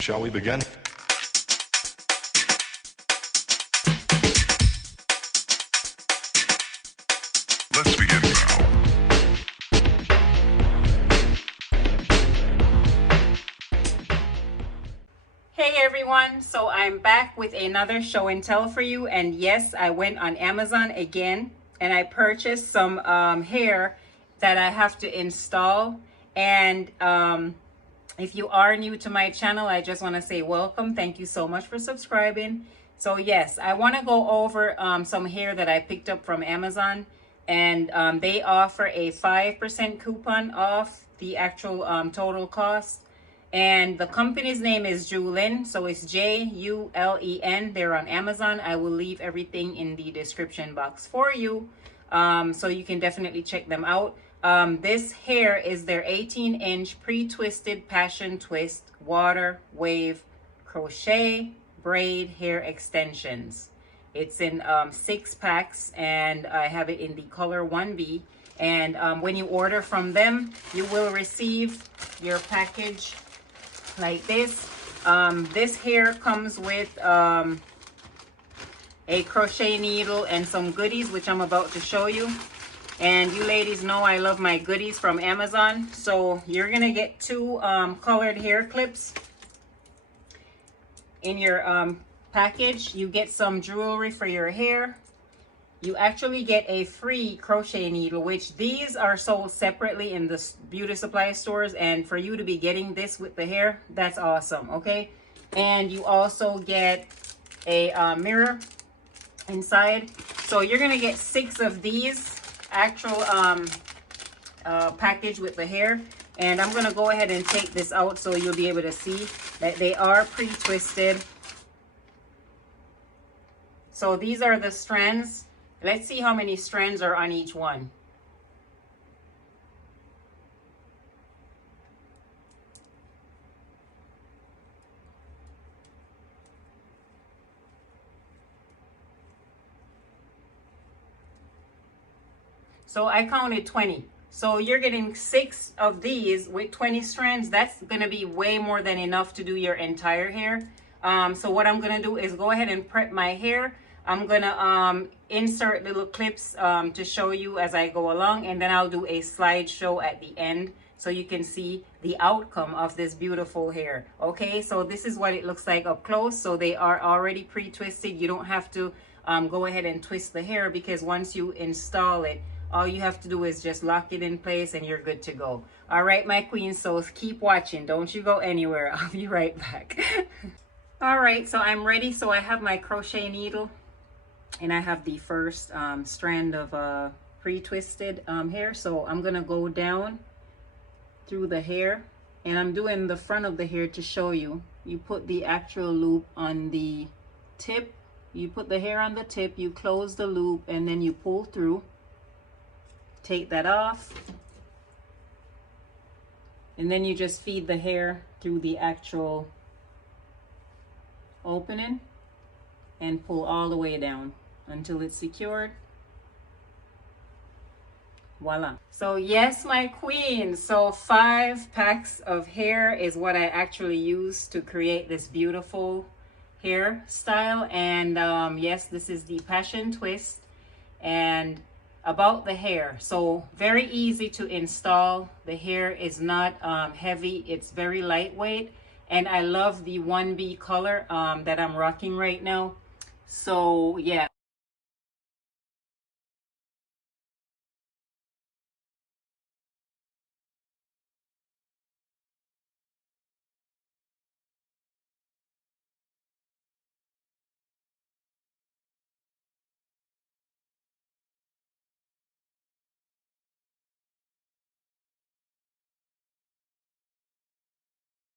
Shall we begin? Let's begin now. Hey everyone, so I'm back with another show and tell for you, and yes, I went on Amazon again and I purchased some hair that I have to install. And if you are new to my channel, I just want to say welcome. Thank you so much for subscribing. So yes, I want to go over some hair that I picked up from Amazon, and they offer a 5% coupon off the actual total cost. And the company's name is JULEN, so it's JULEN. They're on Amazon. I will leave everything in the description box for you, so you can definitely check them out. This hair is their 18-inch pre-twisted passion twist water wave crochet braid hair extensions. It's in 6 packs, and I have it in the color 1B. And when you order from them, you will receive your package like this. This hair comes with a crochet needle and some goodies, which I'm about to show you. And you ladies know I love my goodies from Amazon. So you're gonna get 2 colored hair clips in your package. You get some jewelry for your hair. You actually get a free crochet needle, which these are sold separately in the beauty supply stores, and for you to be getting this with the hair, that's awesome. Okay, and you also get a mirror inside. So you're gonna get 6 of these actual package with the hair, and I'm gonna go ahead and take this out so you'll be able to see that they are pre-twisted. So these are the strands. Let's see how many strands are on each one. So I counted 20. So you're getting 6 of these with 20 strands. That's going to be way more than enough to do your entire hair. So what I'm going to do is go ahead and prep my hair. I'm going to insert little clips to show you as I go along, and then I'll do a slideshow at the end so you can see the outcome of this beautiful hair. Okay, so this is what it looks like up close. So they are already pre-twisted. You don't have to go ahead and twist the hair, because once you install it, all you have to do is just lock it in place and you're good to go. All right, my queens, so keep watching. Don't you go anywhere. I'll be right back. All right, so I'm ready. So I have my crochet needle, and I have the first strand of pre-twisted hair. So I'm gonna go down through the hair, and I'm doing the front of the hair to show you. You put the actual loop on the tip. You put the hair on the tip, you close the loop, and then you pull through. Take that off, and then you just feed the hair through the actual opening and pull all the way down until it's secured. Voila. So yes, my queen, so 5 packs of hair is what I actually use to create this beautiful hairstyle. And yes, this is the passion twist. And about the hair, so very easy to install. The hair is not heavy, it's very lightweight, and I love the 1B color that I'm rocking right now. So yeah,